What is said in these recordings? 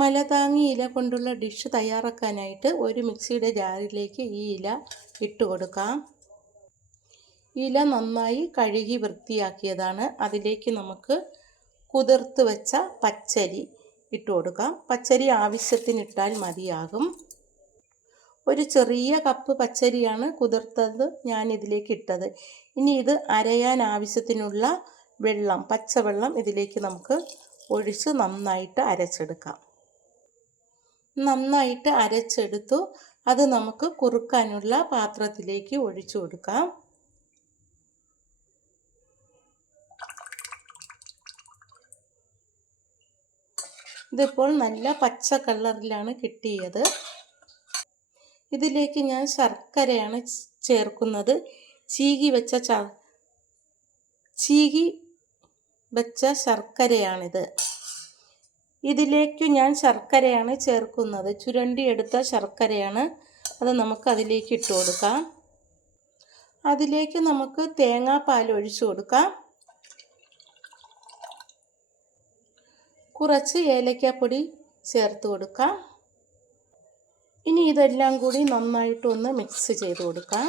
മലതാങ്ങി ഇല കൊണ്ടുള്ള ഡിഷ് തയ്യാറാക്കാനായിട്ട് ഒരു മിക്സിയുടെ ജാറിലേക്ക് ഈ ഇല ഇട്ട് കൊടുക്കാം. ഇല നന്നായി കഴുകി വൃത്തിയാക്കിയതാണ്. അതിലേക്ക് നമുക്ക് കുതിർത്ത് വെച്ച പച്ചരി ഇട്ട് കൊടുക്കാം. പച്ചരി ആവശ്യത്തിനിട്ടാൽ മതിയാകും. ഒരു ചെറിയ കപ്പ് പച്ചരിയാണ് കുതിർത്തത് ഞാൻ ഇതിലേക്ക് ഇട്ടത്. ഇനി ഇത് അരയാൻ ആവശ്യത്തിനുള്ള വെള്ളം, പച്ചവെള്ളം ഇതിലേക്ക് നമുക്ക് ഒഴിച്ച് നന്നായിട്ട് അരച്ചെടുക്കാം. നന്നായിട്ട് അരച്ചെടുത്തു. അത് നമുക്ക് കുറുക്കാനുള്ള പാത്രത്തിലേക്ക് ഒഴിച്ചു കൊടുക്കാം. ഇതിപ്പോൾ നല്ല പച്ച കളറിലാണ് കിട്ടിയത്. ഇതിലേക്ക് ഞാൻ ശർക്കരയാണ് ചേർക്കുന്നത്. ചീകി വെച്ച ശർക്കരയാണിത്. ഇതിലേക്ക് ഞാൻ ശർക്കരയാണ് ചേർക്കുന്നത്. ചുരണ്ടിയെടുത്ത ശർക്കരയാണ്. അത് നമുക്ക് അതിലേക്ക് ഇട്ട് കൊടുക്കാം. അതിലേക്ക് നമുക്ക് തേങ്ങാപ്പാൽ ഒഴിച്ചു കൊടുക്കാം. കുറച്ച് ഏലക്കാപ്പൊടി ചേർത്ത് കൊടുക്കാം. ഇനി ഇതെല്ലാം കൂടി നന്നായിട്ടൊന്ന് മിക്സ് ചെയ്ത് കൊടുക്കാം.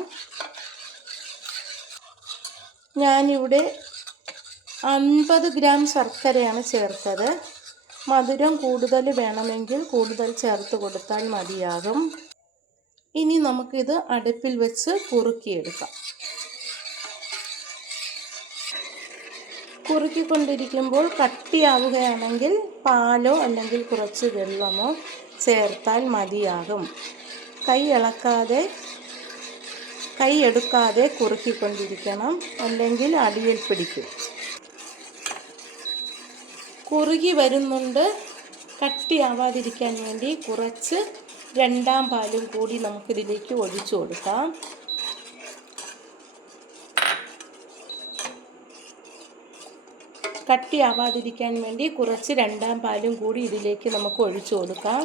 ഞാനിവിടെ 50 ഗ്രാം ശർക്കരയാണ് ചേർത്തത്. മധുരം കൂടുതൽ വേണമെങ്കിൽ കൂടുതൽ ചേർത്ത് കൊടുത്താൽ മതിയാകും. ഇനി നമുക്കിത് അടുപ്പിൽ വെച്ച് കുറുക്കിയെടുക്കാം. കുറുക്കിക്കൊണ്ടിരിക്കുമ്പോൾ കട്ടിയാവുകയാണെങ്കിൽ പാലോ അല്ലെങ്കിൽ കുറച്ച് വെള്ളമോ ചേർത്താൽ മതിയാകും. കൈ എടുക്കാതെ കുറുക്കിക്കൊണ്ടിരിക്കണം, അല്ലെങ്കിൽ അടിയിൽ പിടിക്കും. കുറുകി വരുന്നുണ്ട്. കട്ടിയാവാതിരിക്കാൻ വേണ്ടി കുറച്ച് രണ്ടാം പാലും കൂടി നമുക്കിതിലേക്ക് ഒഴിച്ചു കൊടുക്കാം. കട്ടിയാവാതിരിക്കാൻ വേണ്ടി കുറച്ച് രണ്ടാം പാലും കൂടി ഇതിലേക്ക് നമുക്ക് ഒഴിച്ചു കൊടുക്കാം.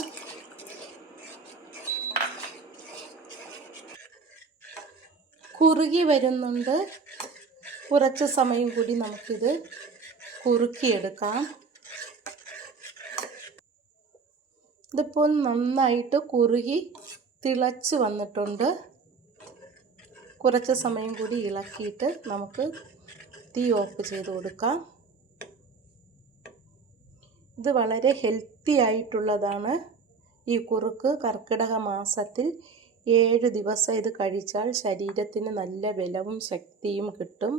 കുറുകി വരുന്നുണ്ട്. കുറച്ച് സമയം കൂടി നമുക്കിത് കുറുക്കിയെടുക്കാം. ഇതിപ്പോൾ നന്നായിട്ട് കുറുകി തിളച്ച് വന്നിട്ടുണ്ട്. കുറച്ച് സമയം കൂടി ഇളക്കിയിട്ട് നമുക്ക് തീ ഓഫ് ചെയ്ത് കൊടുക്കാം. ഇത് വളരെ ഹെൽത്തി ആയിട്ടുള്ളതാണ്. ഈ കുറുക്ക് കർക്കിടക മാസത്തിൽ 7 ദിവസം ഇത് കഴിച്ചാൽ ശരീരത്തിന് നല്ല ബലവും ശക്തിയും കിട്ടും.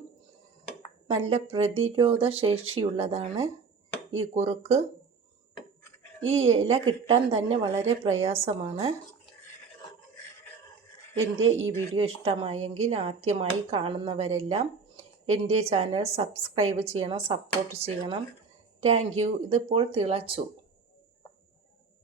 നല്ല പ്രതിരോധ ശേഷിയുള്ളതാണ് ഈ കുറുക്ക്. ഈ ഇല കിട്ടാൻ തന്നെ വളരെ പ്രയാസമാണ്. എൻ്റെ ഈ വീഡിയോ ഇഷ്ടമായെങ്കിൽ ആദ്യമായി കാണുന്നവരെല്ലാം എൻ്റെ ചാനൽ സബ്സ്ക്രൈബ് ചെയ്യണം, സപ്പോർട്ട് ചെയ്യണം. Thank you. ഇതിപ്പോൾ തിളച്ചു.